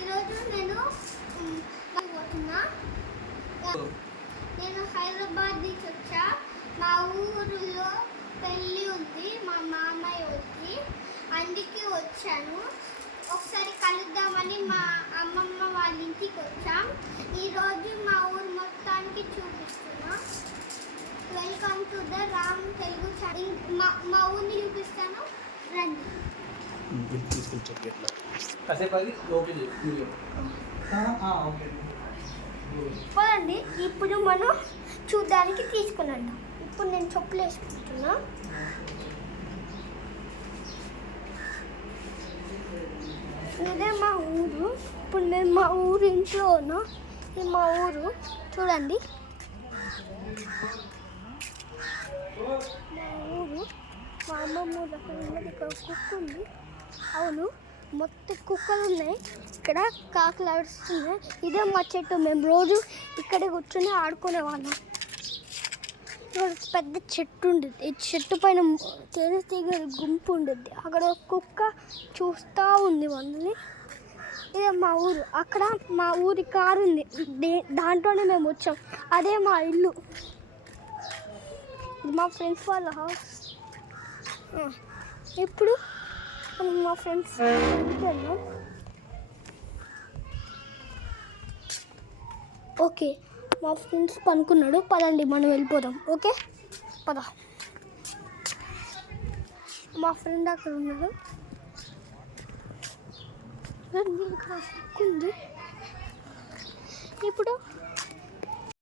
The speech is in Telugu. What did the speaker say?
ఈరోజు నేను పోతున్నా. నేను హైదరాబాద్ నుంచి వచ్చా. మా ఊరిలో పెళ్ళి ఉంది, మా మామయ్య వచ్చి, అందుకే వచ్చాను. ఒకసారి కలుద్దామని మా అమ్మమ్మ వాళ్ళ ఇంటికి వచ్చాం. ఈరోజు మా ఊరు మొత్తానికి చూపిస్తున్నా. Welcome to the Ram Telugu channel. మా ఊరిని చూపిస్తాను, రండి. పోదండి, ఇప్పుడు మనం చూడడానికి తీసుకున్నాం. ఇప్పుడు నేను చెప్పులు వేసుకుంటున్నా. ఇదే మా ఊరు. ఇప్పుడు నేను మా ఊరు ఇంట్లో ఉన్నా. ఇది మా ఊరు చూడండి. మా ఊరు మా అమ్మమ్మ దగ్గర ఉన్నది. ఇక్కడ కుక్క ఉంది. అవును, మొత్తం కుక్కలు ఉన్నాయి. ఇక్కడ కాకులు అరుస్తున్నాయి. ఇదే మా చెట్టు. మేము రోజు ఇక్కడే కూర్చొని ఆడుకునే వాళ్ళం. పెద్ద చెట్టు ఉండేది. ఈ చెట్టు పైన తేనెటీగల గుంపు ఉండేది. అక్కడ ఒక కుక్క చూస్తూ ఉంది వాళ్ళని. ఇదే మా ఊరు. అక్కడ మా ఊరి కారు ఉంది, దాంట్లోనే మేము వచ్చాం. అదే మా ఇల్లు. మా ఫ్రెండ్స్ వాళ్ళ హౌస్. ఇప్పుడు మా ఫ్రెండ్స్ వెళ్ళాం. ఓకే, మా ఫ్రెండ్స్ పనుకున్నాడు. పదండి మనం వెళ్ళిపోదాం. ఓకే పద. మా ఫ్రెండ్ అక్కడ ఉన్నాడు. ఇక్కడ ఉంది. ఇప్పుడు